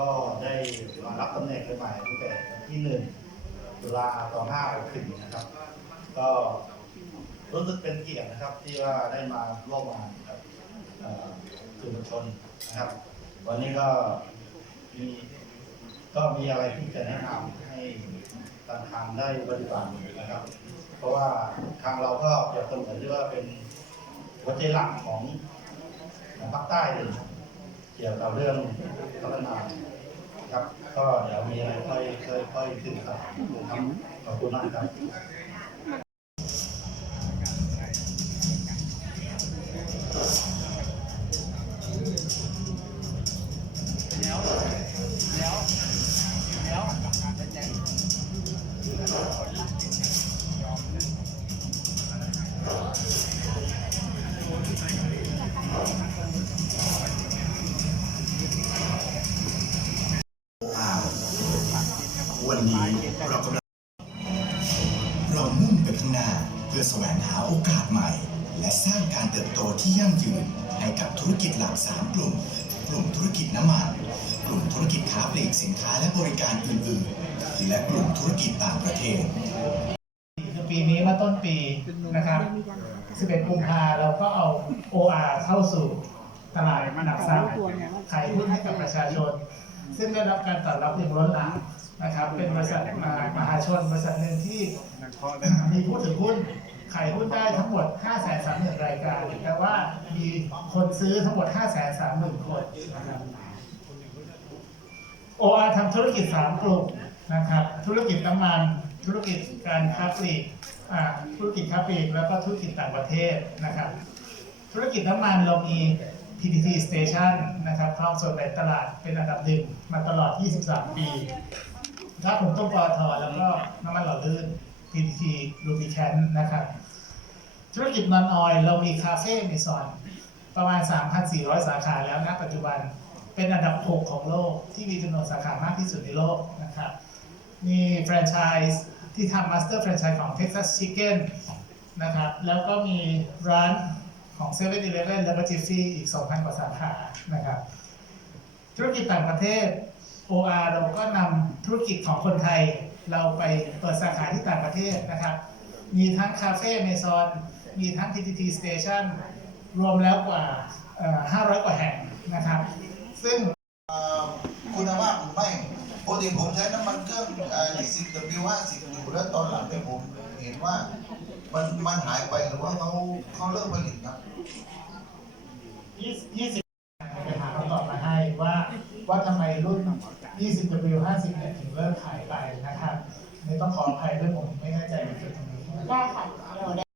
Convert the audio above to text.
ก็ได้มารับตำแหน่งใหม่ตั้งแต่ที่หนึ่งตุลาสอห้าหกสี่นะครับ ก็รู้สึกเป็นเกียรตินะครับ ที่ว่าได้มาร่วมงานกับสื่อมวลชนนะครับ วันนี้ก็มีก็มีอะไรที่จะแนะนำให้ทางทางได้ปฏิบัตินะครับ เพราะว่าทางเราก็เปรียบเสมือนที่ว่าเป็นหัวใจหลักของของภาคใต้เลย เกี่ยวกับเรื่องพัฒนาครับ ก็เดี๋ยวมีอะไรค่อยค่อยค่อยขึ้นครับขอบคุณมากครับ วันนี้เรากำลังเรามุ่งไปข้างหน้าเพื่อแสวงหาโอกาสใหม่ และสร้างการเติบโตที่ยั่งยืนให้กับธุรกิจหลักสามกลุ่ม กลุ่มธุรกิจน้ำมัน กลุ่มธุรกิจค้าปลีกสินค้าและบริการอื่นๆ และกลุ่มธุรกิจต่างประเทศคือปีนี้มื่อต้นปีนะครับ 11กุมภาเราก็เอา OR เข้าสู่ตลาดหลักทรัพย์ขายหุ้นให้กับประชาชน ซึ่งได้รับการตอบรับอย่างล้นหลามนะครับ เป็นบริษัทมามหาชนบริษัทหนึ่งที่มีผู้ถือหุ้นขายหุ้นได้ทั้งหมด 5 3 0 0 0 0รายการ แต่ว่ามีคนซื้อทั้งหมด 5 3 0 0 0 0 คนนะครับโออาทำธุรกิจ 3 กลุ่มนะครับ ธุรกิจน้ำมัน ธุรกิจการค้าปลีกอ่าธุรกิจค้าปลีกแล้วก็ธุรกิจต่างประเทศนะครับ ธุรกิจน้ำมันเรามี PTT Station นะครับครองส่วนแบ่งตลาดเป็นอันดับหนึ่งมาตลอด 23 ปี ถ้าผมต้องปอทแล้วก็น้ำมันหล่อลื่น PTT Lubricant นะครับ ธุรกิจนอนออยเรามีคาเฟ่เมซอนประมาณ 3,400 สาขาแล้วณปัจจุบันเป็นอันดับ 6 ของโลกที่มีจำนวนสาขามากที่สุดในโลกนะครับมีแฟรนไชส์ที่ทำมาสเตอร์แฟรนไชส์ของ Texas Chicken นะครับแล้วก็มีร้าน ของเซเว่นอแล้วก็จิฟฟี่อีก 2,000 กว่าสาขานะครับ ธุรกิจต่างประเทศ OR เราก็นำธุรกิจของคนไทย เราไปเปิดสาขาที่ต่างประเทศนะครับ มีทั้งคาเฟ่เมซอนมีทั้ง PTT Station รวมแล้วกว่า 500 กว่าแห่งนะครับ ซึ่ง คุณภาพหรือไม่ปกติผมใช้น้ำมันเครื่องเอ่อ20 W 50อยู่แล้วตอนหลังเนี่ยผมเห็นว่ามันมันหายไปหรือว่าเขาเขาเลิกผลิตครับ20ไปหาคำตอบมาให้ว่าว่าทำไมรุ่น 20W50 เนี่ยถึงเริ่มขายไปนะครับนี่ต้องขออภัยด้วยผมไม่แน่ใจในจุดตรงนี้ได้ค่ะ